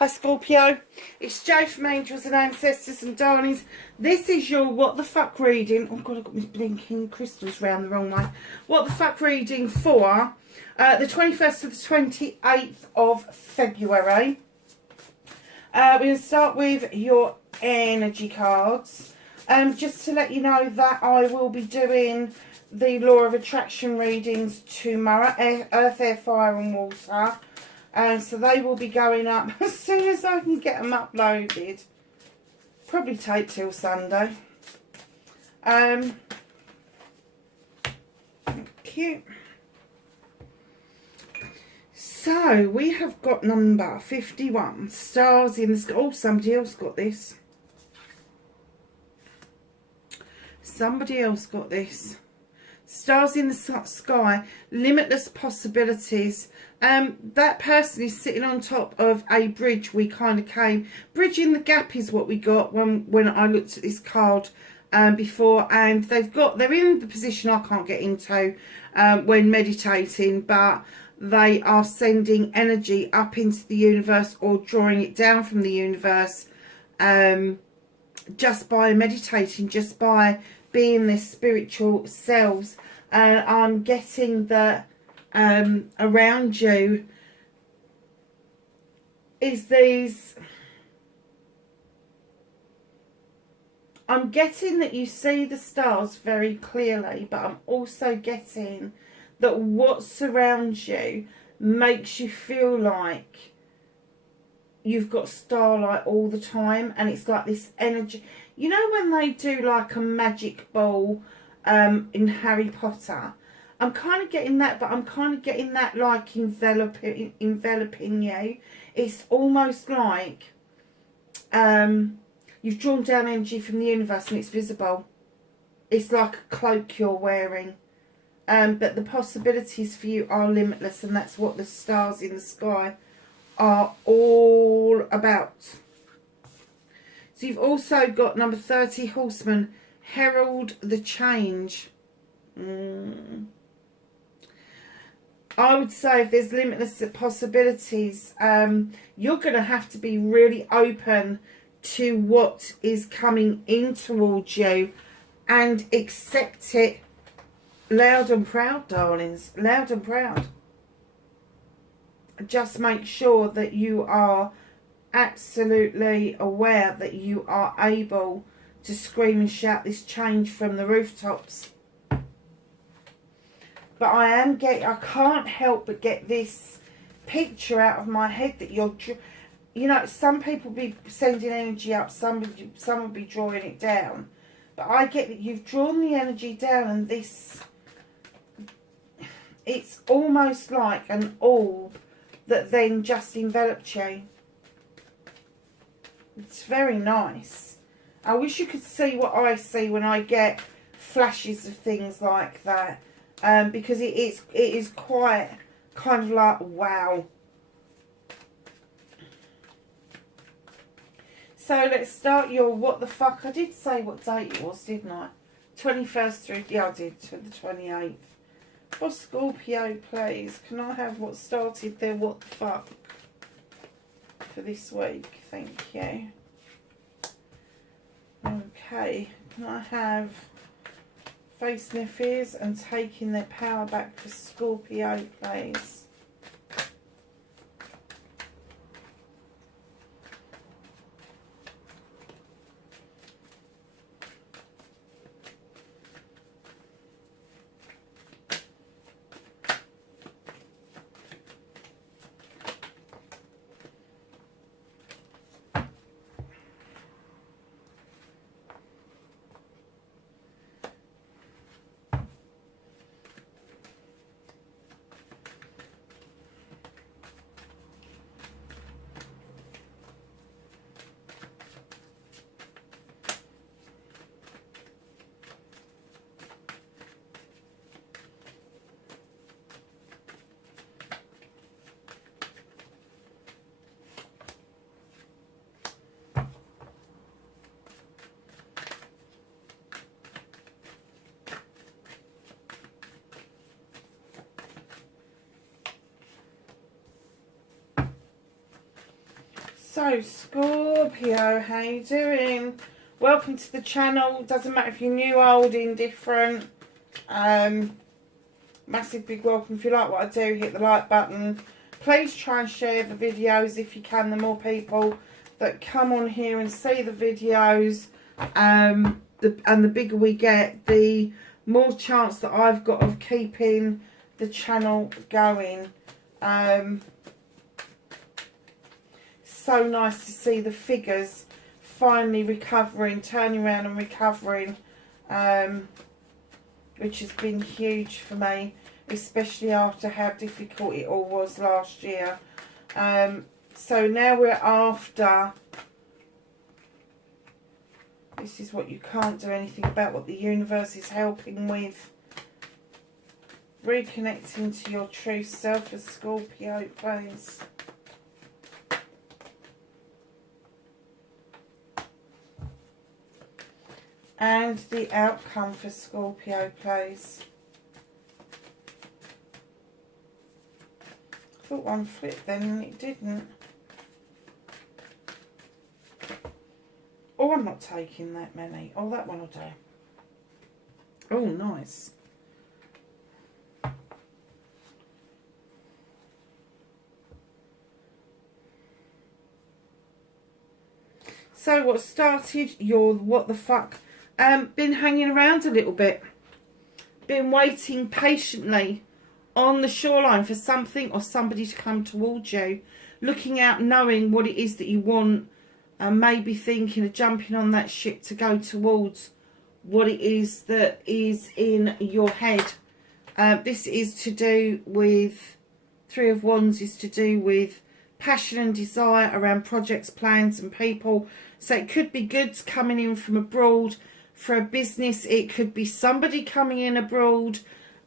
Hi Scorpio, it's Jo from Angels and Ancestors and Darlings. This is your what the fuck reading. Oh god, I've got my blinking crystals round the wrong way. What the fuck reading for the 21st to the 28th of February. We're going to start with your energy cards. Just to let you know that I will be doing the Law of Attraction readings tomorrow. Earth, Air, Fire and Water. So they will be going up as soon as I can get them uploaded. Probably take till Sunday. Cute. So we have got number 51. Stars in the sky. Oh, somebody else got this. Somebody else got this. Stars in the sky, limitless possibilities. That person is sitting on top of a bridge. We kind of came. Bridging the gap is what we got when I looked at this card before. And they're in the position I can't get into when meditating. But they are sending energy up into the universe or drawing it down from the universe just by meditating, just by being their spiritual selves. And I'm getting that around you is these, I'm getting that you see the stars very clearly, but I'm also getting that what surrounds you makes you feel like you've got starlight all the time, and it's like this energy. You know when they do like a magic ball in Harry Potter? I'm kind of getting that, but I'm kind of getting that like enveloping you. It's almost like you've drawn down energy from the universe and it's visible. It's like a cloak you're wearing. But the possibilities for you are limitless, and that's what the stars in the sky are all about. So you've also got number 30, Horseman, herald the change. I would say if there's limitless possibilities, you're going to have to be really open to what is coming in towards you and accept it loud and proud, darlings. Loud and proud. Just make sure that you are absolutely aware that you are able to scream and shout this change from the rooftops. But I can't help but get this picture out of my head that you're, you know, some people be sending energy up, some will be drawing it down. But I get that you've drawn the energy down, and this, it's almost like an orb that then just enveloped you. It's very nice. I wish you could see what I see when I get flashes of things like that. Because it is quite kind of like, wow. So let's start your what the fuck. I did say what date it was, didn't I? 21st through, yeah, I did, to the 28th. For Scorpio, please, can I have what started their what the fuck for this week? Thank you. Okay, can I have facing their fears and taking their power back for Scorpio, please? So, Scorpio, how you doing? Welcome to the channel. Doesn't matter if you're new, old, indifferent. Massive big welcome. If you like what I do, hit the like button. Please try and share the videos if you can. The more people that come on here and see the videos, and the bigger we get, the more chance that I've got of keeping the channel going. So nice to see the figures finally recovering, turning around and recovering, which has been huge for me, especially after how difficult it all was last year. So now we're after, this is what you can't do anything about, what the universe is helping with. Reconnecting to your true self as Scorpio, please. And the outcome for Scorpio, please. I thought one flipped then and it didn't. Oh, I'm not taking that many. Oh, that one will do. Oh, nice. So what started your what the fuck? Been hanging around a little bit. Been waiting patiently on the shoreline for something or somebody to come towards you. Looking out, knowing what it is that you want, and maybe thinking of jumping on that ship to go towards what it is that is in your head. This is to do with, Three of Wands is to do with passion and desire around projects, plans and people. So it could be goods coming in from abroad for a business. It could be somebody coming in abroad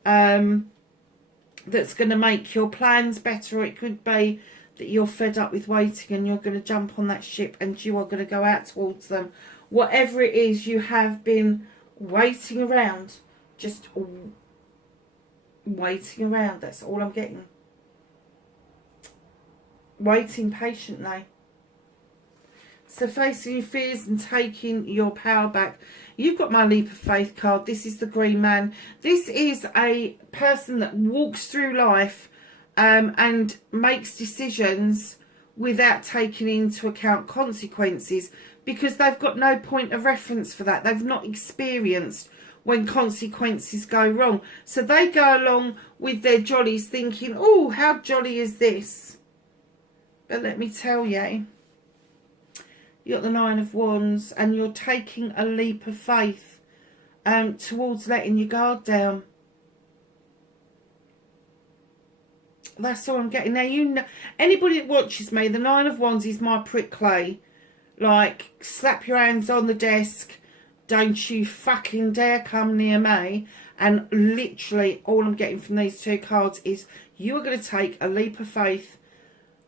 that's going to make your plans better. Or it could be that you're fed up with waiting and you're going to jump on that ship and you are going to go out towards them. Whatever it is, you have been waiting around. Just waiting around. That's all I'm getting. Waiting patiently. So facing your fears and taking your power back. You've got my leap of faith card. This is the green man. This is a person that walks through life and makes decisions without taking into account consequences, because they've got no point of reference for that. They've not experienced when consequences go wrong. So they go along with their jollies thinking, oh, how jolly is this? But let me tell you, you've got the Nine of Wands and you're taking a leap of faith towards letting your guard down. That's all I'm getting. Now, you know, anybody that watches me, the Nine of Wands is my prick clay. Like, slap your hands on the desk. Don't you fucking dare come near me. And literally all I'm getting from these two cards is you are going to take a leap of faith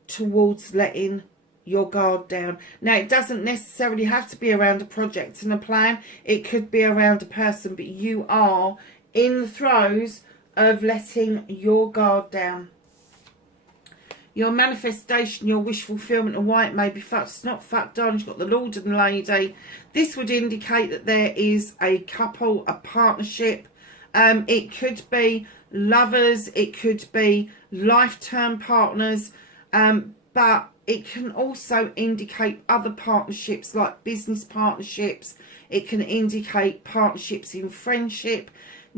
towards letting your guard down. Now, it doesn't necessarily have to be around a project and a plan. It could be around a person, but you are in the throes of letting your guard down. Your manifestation, your wish fulfillment, and why it may be fucked. It's not fucked on. You've got the Lord and Lady. This would indicate that there is a couple, a partnership. It could be lovers. It could be lifetime partners. But it can also indicate other partnerships like business partnerships. It can indicate partnerships in friendship.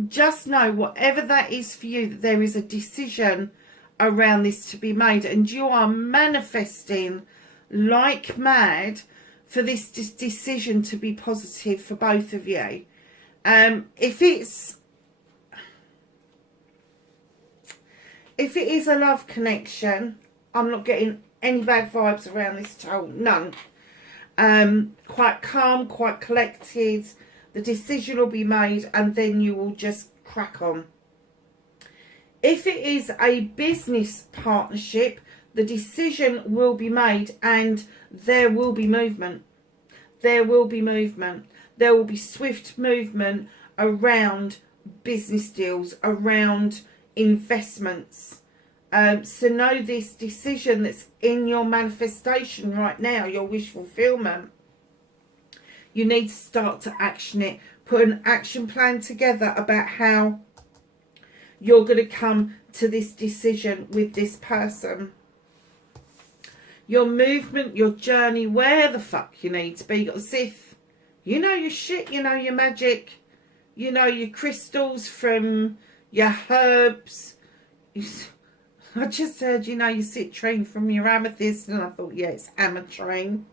Just know, whatever that is for you, that there is a decision around this to be made, and you are manifesting like mad for this decision to be positive for both of you. If it is a love connection, I'm not getting any bad vibes around this at all. None. Quite calm, quite collected. The decision will be made and then you will just crack on. If it is a business partnership, the decision will be made and there will be movement. There will be movement. There will be swift movement around business deals, around investments. So know this decision that's in your manifestation right now, your wish fulfillment, you need to start to action it. Put an action plan together about how you're going to come to this decision with this person. Your movement, your journey, where the fuck you need to be. You got the Sith. You know your shit, you know your magic, you know your crystals from your herbs. I just heard, you know, your citrine from your amethyst, and I thought, yeah, it's ametrine.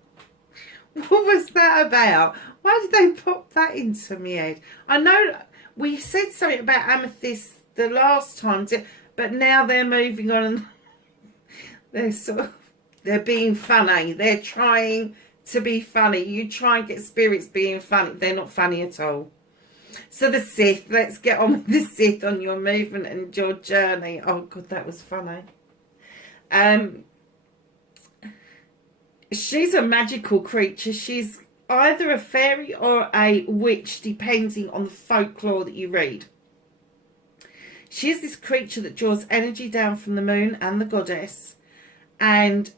What was that about? Why did they pop that into my head? I know we said something about amethyst the last time, but now they're moving on and they're being funny. They're trying to be funny. You try and get spirits being funny. They're not funny at all. So the Sith, let's get on with the Sith on your movement and your journey. Oh God, that was funny. She's a magical creature. She's either a fairy or a witch, depending on the folklore that you read. She is this creature that draws energy down from the moon and the goddess, and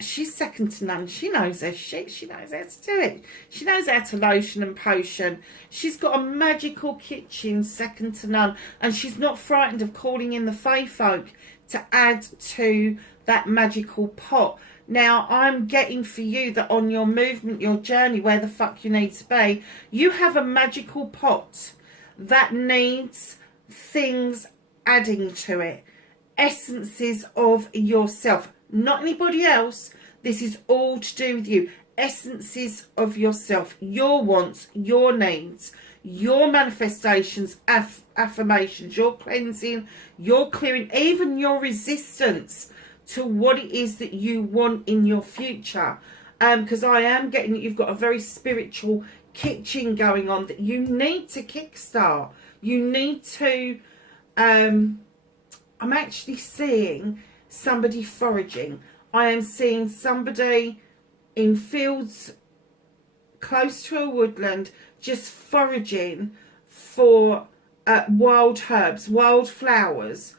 she's second to none. She knows her shit. She knows how to do it. She knows how to lotion and potion. She's got a magical kitchen, second to none, and she's not frightened of calling in the fae folk to add to that magical pot. Now, I'm getting for you that on your movement, your journey, where the fuck you need to be, you have a magical pot that needs things adding to it. Essences of yourself. Not anybody else. This is all to do with you. Essences of yourself. Your wants, your needs, your manifestations, affirmations, your cleansing, your clearing, even your resistance to what it is that you want in your future. Because I am getting that you've got a very spiritual kitchen going on that you need to kickstart. You need to... I'm actually seeing somebody foraging. I am seeing somebody in fields close to a woodland just foraging for wild herbs, wild flowers.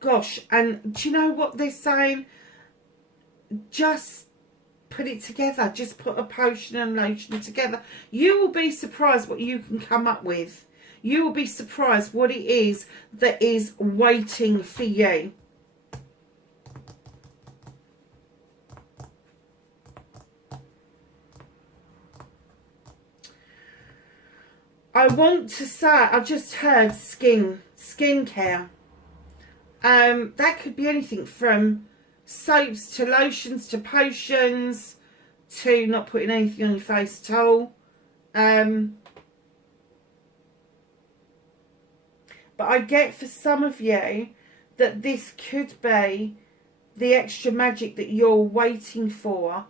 Gosh, and do you know what they're saying? Just put it together. Just put a potion and lotion together. You will be surprised what you can come up with. You will be surprised what it is that is waiting for you. I want to say, I just heard skincare. That could be anything from soaps to lotions to potions to not putting anything on your face at all. But I get for some of you that this could be the extra magic that you're waiting for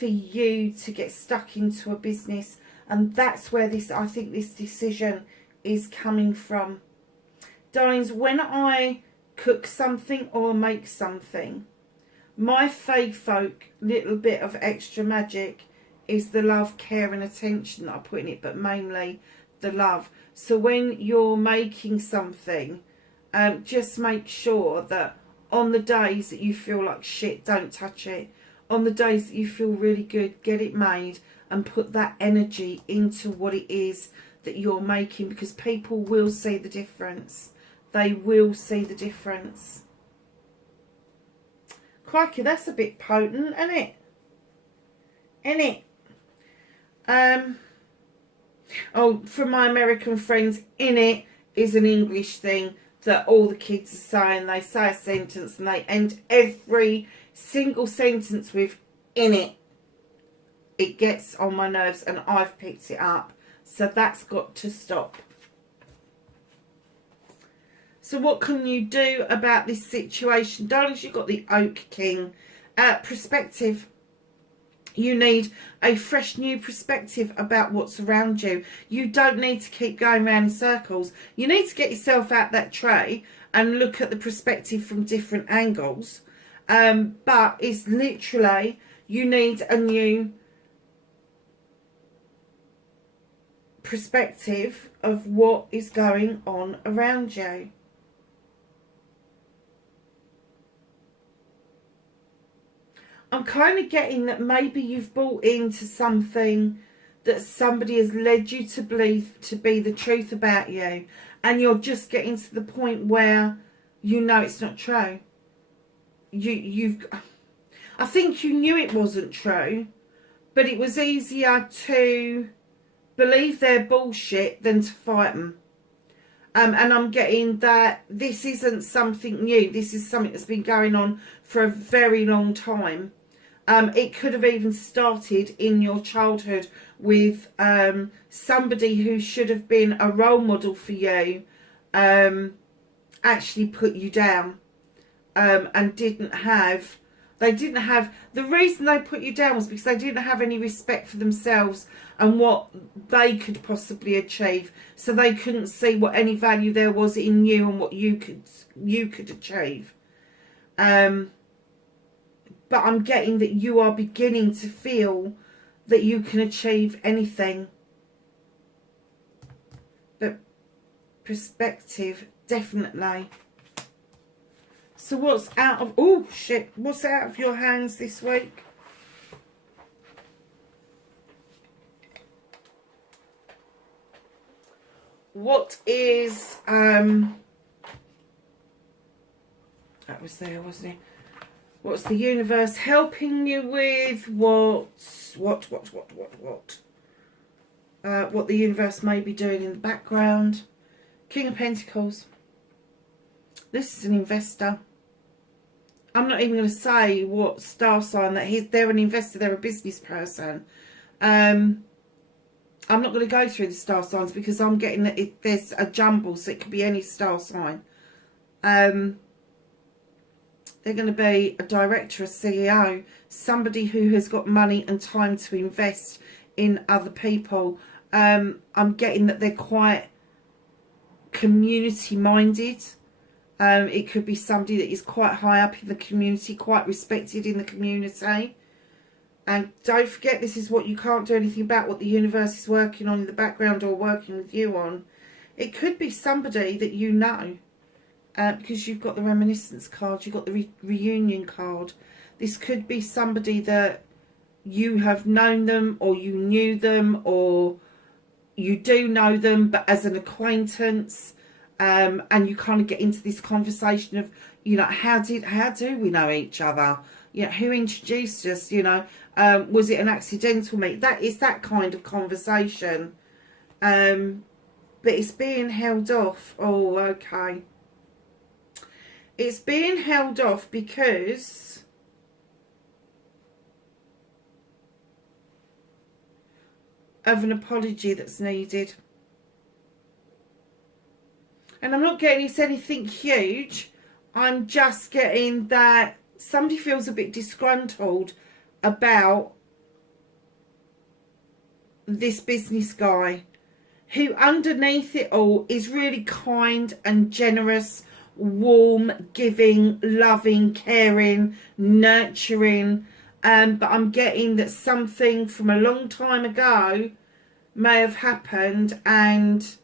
you to get stuck into a business. And that's where I think this decision is coming from. Darlings, when I cook something or make something, my fae folk little bit of extra magic is the love, care and attention that I put in it, but mainly the love. So when you're making something, just make sure that on the days that you feel like shit, don't touch it. On the days that you feel really good, get it made and put that energy into what it is that you're making, because people will see the difference. They will see the difference. Crikey, that's a bit potent, isn't it? Isn't it? Oh, from my American friends, in it is an English thing that all the kids are saying. They say a sentence and they end every single sentence with in it. It gets on my nerves and I've picked it up. So that's got to stop. So what can you do about this situation? Darlings, you've got the Oak King. Perspective. You need a fresh new perspective about what's around you. You don't need to keep going around in circles. You need to get yourself out that tray and look at the perspective from different angles. But it's literally, you need a new perspective of what is going on around you. I'm kind of getting that maybe you've bought into something that somebody has led you to believe to be the truth about you, and you're just getting to the point where you know it's not true. I think you knew it wasn't true, but it was easier to believe their bullshit than to fight them. And I'm getting that this isn't something new. This is something that's been going on for a very long time. It could have even started in your childhood with somebody who should have been a role model for you actually put you down and didn't have... The reason they put you down was because they didn't have any respect for themselves and what they could possibly achieve. So they couldn't see what any value there was in you and what you could achieve. But I'm getting that you are beginning to feel that you can achieve anything. But perspective, definitely. So what's out of... Oh, shit. What's out of your hands this week? What is... that was there, wasn't it? What's the universe helping you with? What the universe may be doing in the background. King of Pentacles. This is an investor. I'm not even going to say what star sign that they're an investor, they're a business person. I'm not going to go through the star signs because I'm getting that there's a jumble, so it could be any star sign. They're going to be a director, a CEO, somebody who has got money and time to invest in other people. I'm getting that they're quite community minded. It could be somebody that is quite high up in the community, quite respected in the community. And don't forget, this is what you can't do anything about, what the universe is working on in the background or working with you on. It could be somebody that you know, because you've got the reminiscence card, you've got the reunion card. This could be somebody that you have known them, or you knew them, or you do know them, but as an acquaintance. And you kind of get into this conversation of, you know, how do we know each other? You know, who introduced us? You know, was it an accidental meet? That is that kind of conversation. But it's being held off. Oh, okay. It's being held off because of an apology that's needed. And I'm not getting it's anything huge. I'm just getting that somebody feels a bit disgruntled about this business guy, who underneath it all is really kind and generous, warm, giving, loving, caring, nurturing. But I'm getting that something from a long time ago may have happened, and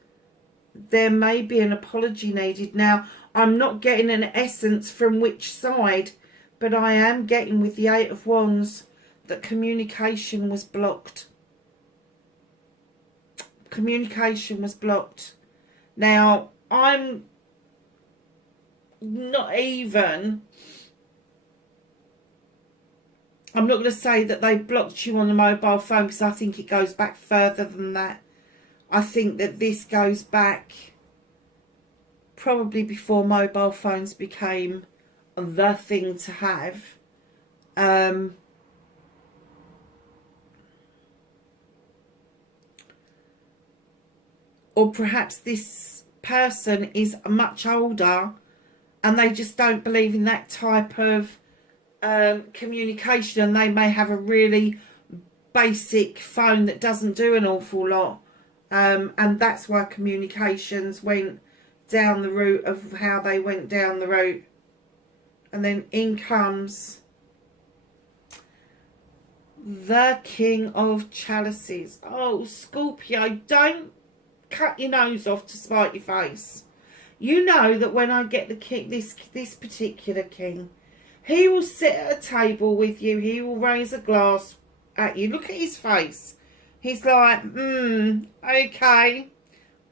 there may be an apology needed. Now, I'm not getting an essence from which side, but I am getting with the Eight of Wands that communication was blocked. Communication was blocked. Now, I'm not going to say that they blocked you on the mobile phone, because I think it goes back further than that. I think that this goes back probably before mobile phones became the thing to have. Or perhaps this person is much older and they just don't believe in that type of communication, and they may have a really basic phone that doesn't do an awful lot. And that's why communications went down the route of how they went down the route. And then in comes the King of Chalices. Oh, Scorpio, don't cut your nose off to spite your face. You know that when I get the king, this particular king, He will sit at a table with you. He will raise a glass at you. Look at his face. He's like, okay.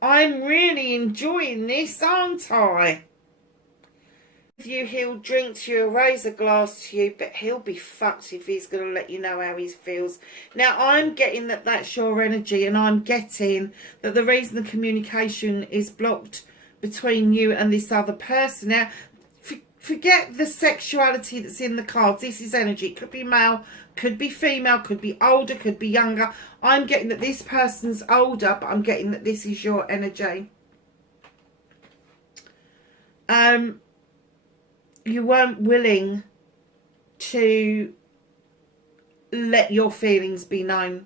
I'm really enjoying this, aren't I? He'll drink to you, raise a glass to you, but he'll be fucked if he's going to let you know how he feels. Now, I'm getting that that's your energy, and I'm getting that the reason the communication is blocked between you and this other person. Now, forget the sexuality that's in the cards. This is energy. It could be male, could be female, could be older, could be younger. I'm getting that this person's older, but I'm getting that this is your energy. You weren't willing to let your feelings be known.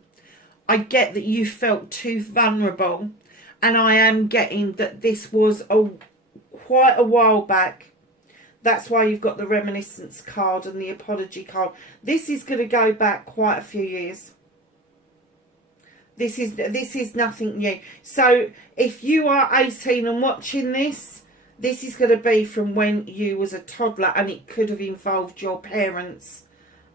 I get that you felt too vulnerable, and I am getting that this was quite a while back. That's why you've got the reminiscence card and the apology card. This is going to go back quite a few years. This is nothing new. So if you are 18 and watching this, this is going to be from when you was a toddler, and it could have involved your parents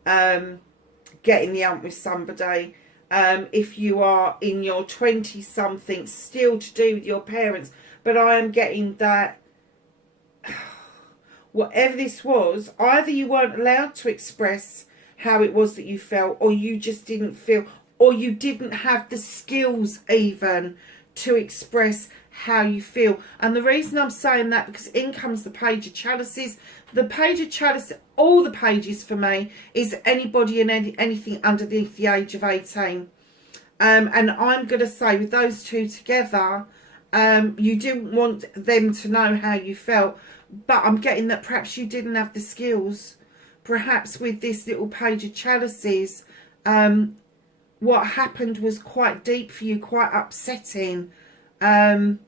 getting the ump with somebody. If you are in your 20-something, still to do with your parents. But I am getting that whatever this was, either you weren't allowed to express how it was that you felt, or you just didn't feel, or you didn't have the skills even to express how you feel. And the reason I'm saying that, because in comes the Page of Chalices. The Page of Chalices, all the pages for me, is anybody and anything underneath the age of 18. And I'm going to say with those two together, you didn't want them to know how you felt. But I'm getting that perhaps you didn't have the skills. Perhaps with this little Page of Chalices, what happened was quite deep for you, quite upsetting. And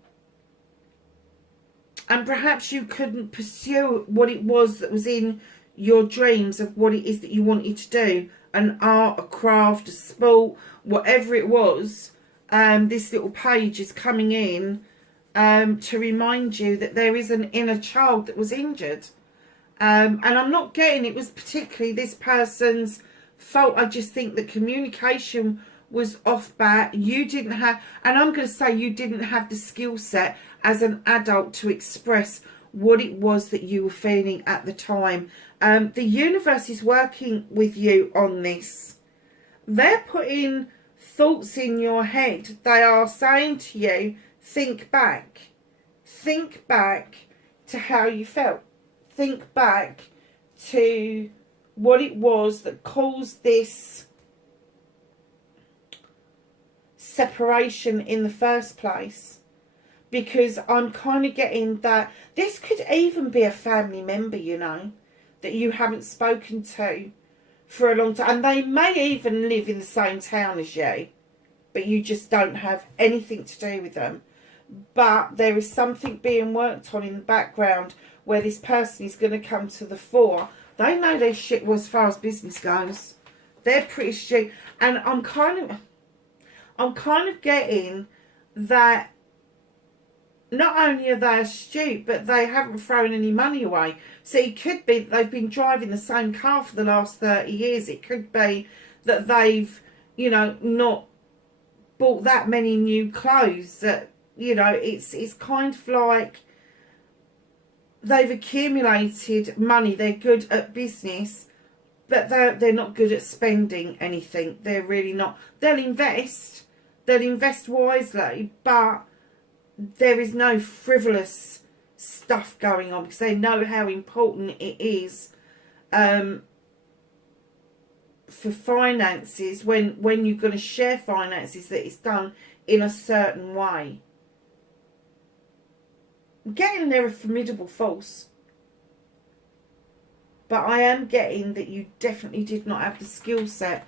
perhaps you couldn't pursue what it was that was in your dreams of what it is that you wanted to do. An art, a craft, a sport, whatever it was. This little page is coming in to remind you that there is an inner child that was injured. And I'm not getting it was particularly this person's fault. I just think that communication was off bat. You didn't have, and I'm going to say you didn't have the skill set as an adult to express what it was that you were feeling at the time. The universe is working with you on this. They're putting thoughts in your head. They are saying to you, think back to how you felt. Think back to what it was that caused this separation in the first place. Because I'm kind of getting that this could even be a family member, you know, that you haven't spoken to for a long time. And they may even live in the same town as you, but you just don't have anything to do with them. But there is something being worked on in the background where this person is going to come to the fore. They know their shit as far as business goes. They're pretty shit. And I'm kind of getting that not only are they astute, but they haven't thrown any money away. So it could be that they've been driving the same car for the last 30 years. It could be that they've, you know, not bought that many new clothes. That, you know, it's kind of like they've accumulated money. They're good at business, but they're not good at spending anything. They're really not. They'll invest wisely, but there is no frivolous stuff going on because they know how important it is for finances when you're going to share finances, that it's done in a certain way. Getting there a formidable force, but I am getting that you definitely did not have the skill set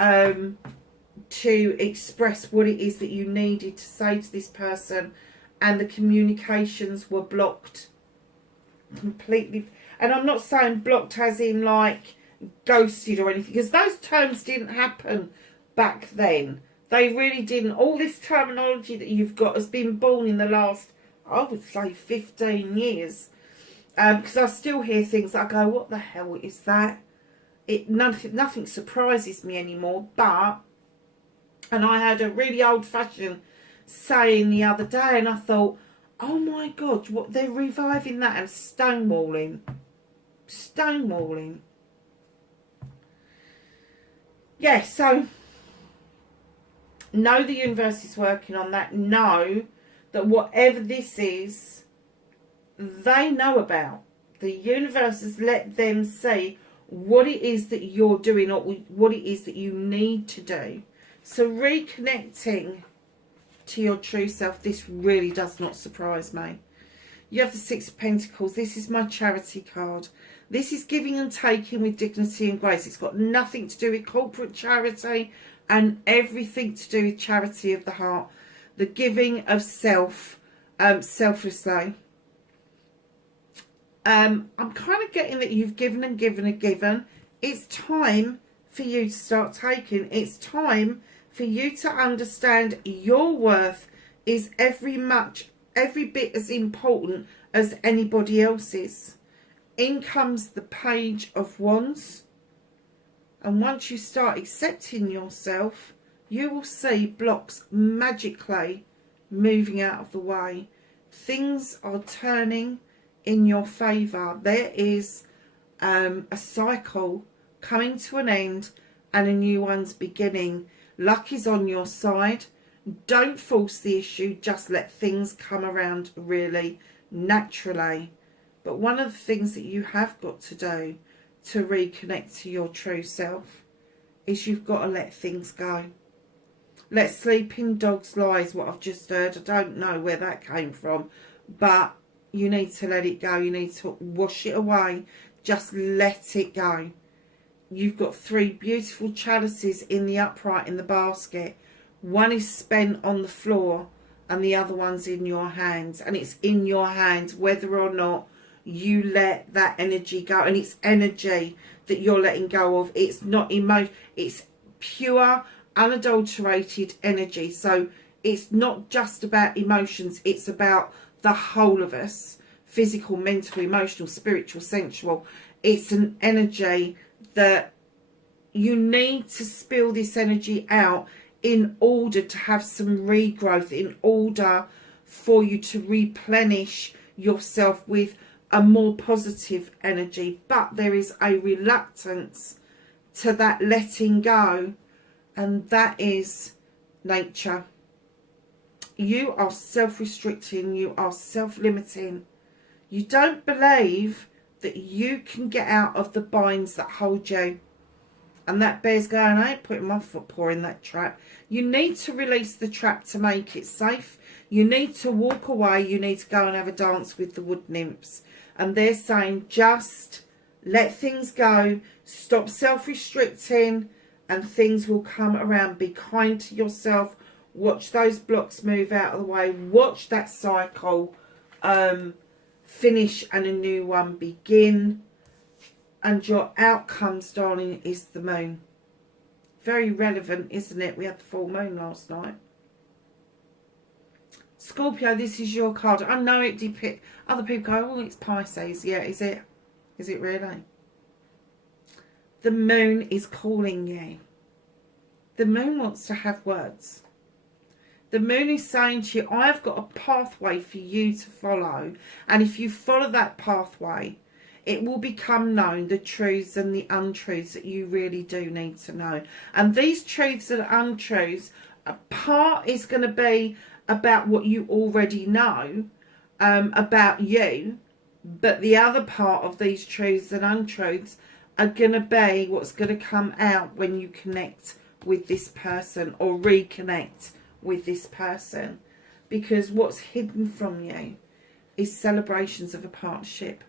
to express what it is that you needed to say to this person, and the communications were blocked completely. And I'm not saying blocked as in like ghosted or anything, because those terms didn't happen back then. They really didn't. All this terminology that you've got has been born in the last, I would say, 15 years. Because I still hear things that I go, what the hell is that? Nothing surprises me anymore. But, and I had a really old-fashioned saying the other day, and I thought, oh my God, what, they're reviving that and stonewalling. Stonewalling. Yeah, so know the universe is working on that. Know that whatever this is, they know about. The universe has let them see what it is that you're doing or what it is that you need to do. So reconnecting to your true self, this really does not surprise me. You have the Six of Pentacles. This is my charity card. This is giving and taking with dignity and grace. It's got nothing to do with corporate charity and everything to do with charity of the heart. The giving of self, selflessly. I'm kind of getting that you've given and given and given. It's time for you to start taking. It's time for you to understand your worth is every bit as important as anybody else's. In comes the Page of Wands. And once you start accepting yourself, you will see blocks magically moving out of the way. Things are turning in your favour. There is a cycle coming to an end and a new one's beginning. Luck is on your side. Don't force the issue. Just let things come around really naturally. But one of the things that you have got to do to reconnect to your true self is you've got to let things go. Let sleeping dogs lie is what I've just heard. I don't know where that came from, but you need to let it go. You need to wash it away. Just let it go. You've got 3 beautiful chalices in the upright in the basket. One is spent on the floor and the other one's in your hands. And it's in your hands whether or not you let that energy go. And it's energy that you're letting go of. It's not emotion. It's pure, unadulterated energy. So it's not just about emotions. It's about the whole of us. Physical, mental, emotional, spiritual, sensual. It's an energy that you need to spill this energy out in order to have some regrowth, in order for you to replenish yourself with a more positive energy. But there is a reluctance to that letting go, and that is nature. You are self-restricting, you are self-limiting. You don't believe that you can get out of the binds that hold you. And that bear's going, I ain't putting my foot paw in that trap. You need to release the trap to make it safe. You need to walk away. You need to go and have a dance with the wood nymphs. And they're saying, just let things go. Stop self-restricting and things will come around. Be kind to yourself. Watch those blocks move out of the way. Watch that cycle finish and a new one begin. And your outcomes, darling, is the moon. Very relevant, isn't it? We had the full moon last night. Scorpio, this is your card. I know it depicts. Other people go, oh, it's Pisces. Yeah, is it? Is it really? The moon is calling you. The moon wants to have words. The moon is saying to you, I've got a pathway for you to follow. And if you follow that pathway, it will become known, the truths and the untruths that you really do need to know. And these truths and untruths, a part is going to be about what you already know about you. But the other part of these truths and untruths are going to be what's going to come out when you connect with this person or reconnect with this person. Because what's hidden from you is celebrations of a partnership.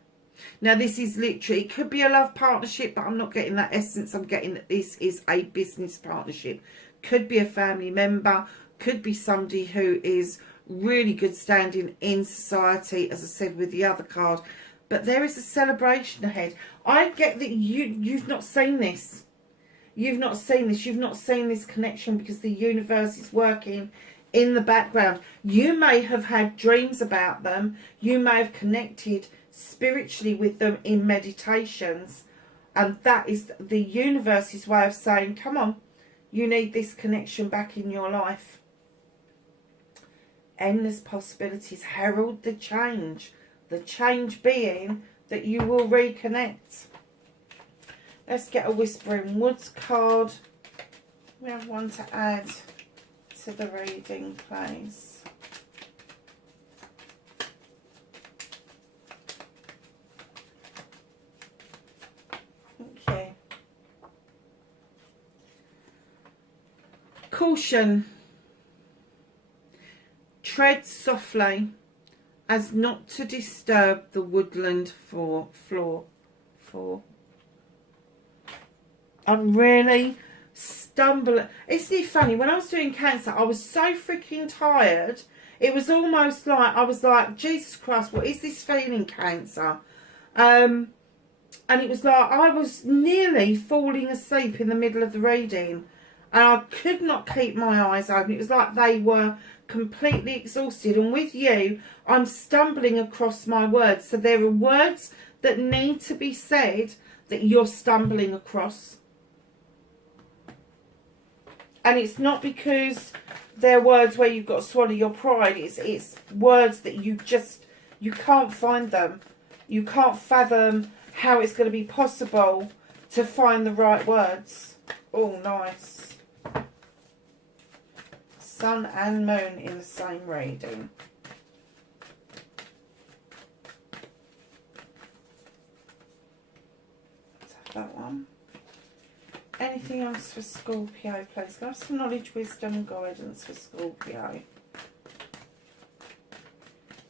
Now, this is literally, it could be a love partnership, but I'm not getting that essence. I'm getting that this is a business partnership. Could be a family member. Could be somebody who is really good standing in society, as I said with the other card. But there is a celebration ahead. I get that you've not seen this. You've not seen this. You've not seen this connection because the universe is working in the background. You may have had dreams about them. You may have connected spiritually with them in meditations. And that is the universe's way of saying, come on, you need this connection back in your life. Endless possibilities herald the change. The change being that you will reconnect. Let's get a Whispering Woods card. We have one to add to the reading, please. Okay. Caution. Tread softly as not to disturb the woodland floor. I'm really stumbling. Isn't it funny? When I was doing Cancer, I was so freaking tired. It was almost like, I was like, Jesus Christ, what is this feeling, Cancer? And it was like, I was nearly falling asleep in the middle of the reading. And I could not keep my eyes open. It was like they were completely exhausted. And with you, I'm stumbling across my words. So there are words that need to be said that you're stumbling across. And it's not because they're words where you've got to swallow your pride. It's words that you can't find them. You can't fathom how it's going to be possible to find the right words. Oh, nice. Sun and moon in the same reading. Let's have that one. Anything else for Scorpio, please? Can I have some knowledge, wisdom and guidance for Scorpio?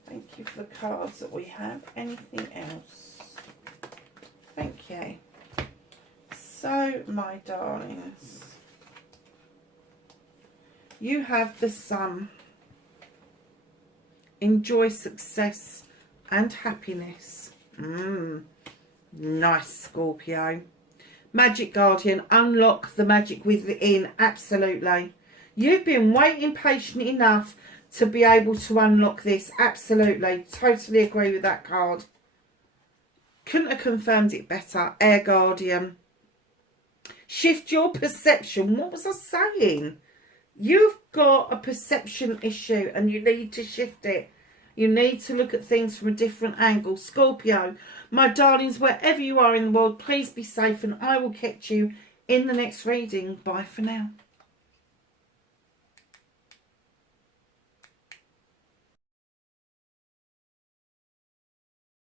Thank you for the cards that we have. Anything else? Thank you. So, my darlings, you have the Sun. Enjoy success and happiness. Nice, Scorpio. Magic Guardian, unlock the magic within. Absolutely. You've been waiting patient enough to be able to unlock this. Absolutely. Totally agree with that card. Couldn't have confirmed it better. Air Guardian. Shift your perception. What was I saying? You've got a perception issue and you need to shift it. You need to look at things from a different angle. Scorpio, my darlings, wherever you are in the world, please be safe and I will catch you in the next reading. Bye for now.